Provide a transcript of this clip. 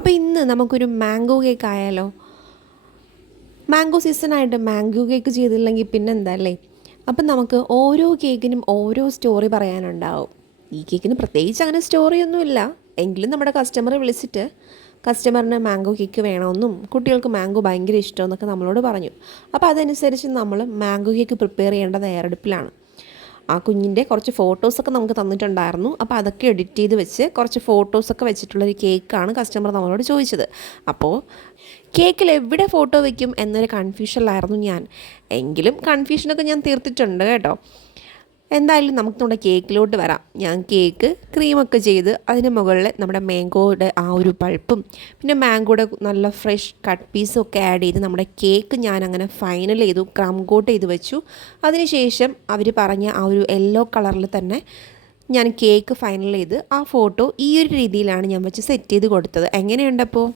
അപ്പോൾ ഇന്ന് നമുക്കൊരു മാംഗോ കേക്ക് ആയാലോ? മാംഗോ സീസണായിട്ട് മാംഗോ കേക്ക് ചെയ്തില്ലെങ്കിൽ പിന്നെന്താ അല്ലേ? അപ്പം നമുക്ക് ഓരോ കേക്കിനും ഓരോ സ്റ്റോറി പറയാനുണ്ടാവും. ഈ കേക്കിന് പ്രത്യേകിച്ച് അങ്ങനെ സ്റ്റോറിയൊന്നുമില്ല. എങ്കിലും നമ്മുടെ കസ്റ്റമറെ വിളിച്ചിട്ട് കസ്റ്റമറിന് മാംഗോ കേക്ക് വേണമെന്നും കുട്ടികൾക്ക് മാംഗോ ഭയങ്കര ഇഷ്ടമെന്നൊക്കെ നമ്മളോട് പറഞ്ഞു. അപ്പോൾ അതനുസരിച്ച് നമ്മൾ മാംഗോ കേക്ക് പ്രിപ്പയർ ചെയ്യേണ്ട തയ്യാറെടുപ്പിലാണ്. ആ കുഞ്ഞിൻ്റെ കുറച്ച് ഫോട്ടോസൊക്കെ നമുക്ക് തന്നിട്ടുണ്ടായിരുന്നു. അപ്പോൾ അതൊക്കെ എഡിറ്റ് ചെയ്ത് വെച്ച് കുറച്ച് ഫോട്ടോസൊക്കെ വെച്ചിട്ടുള്ളൊരു കേക്കാണ് കസ്റ്റമർ നമ്മളോട് ചോദിച്ചത്. അപ്പോൾ കേക്കിൽ എവിടെ ഫോട്ടോ വയ്ക്കും എന്നൊരു കൺഫ്യൂഷനിലായിരുന്നു ഞാൻ. എങ്കിലും കൺഫ്യൂഷനൊക്കെ ഞാൻ തീർത്തിട്ടുണ്ട് കേട്ടോ. എന്തായാലും നമുക്ക് നമ്മുടെ കേക്കിലോട്ട് വരാം. ഞാൻ കേക്ക് ക്രീമൊക്കെ ചെയ്ത് അതിന് മുകളിൽ നമ്മുടെ മാംഗോയുടെ ആ ഒരു പൾപ്പും പിന്നെ മാംഗോയുടെ നല്ല ഫ്രഷ് കട്ട് പീസും ഒക്കെ ആഡ് ചെയ്ത് നമ്മുടെ കേക്ക് ഞാൻ അങ്ങനെ ഫൈനൽ ചെയ്തു, ക്രം കോട്ട് ചെയ്ത് വെച്ചു. അതിനുശേഷം അവർ പറഞ്ഞ ആ ഒരു യെല്ലോ കളറിൽ തന്നെ ഞാൻ കേക്ക് ഫൈനൽ ചെയ്ത് ആ ഫോട്ടോ ഈ ഒരു രീതിയിലാണ് ഞാൻ വെച്ച് സെറ്റ് ചെയ്ത് കൊടുത്തത്. എങ്ങനെയുണ്ടപ്പോൾ?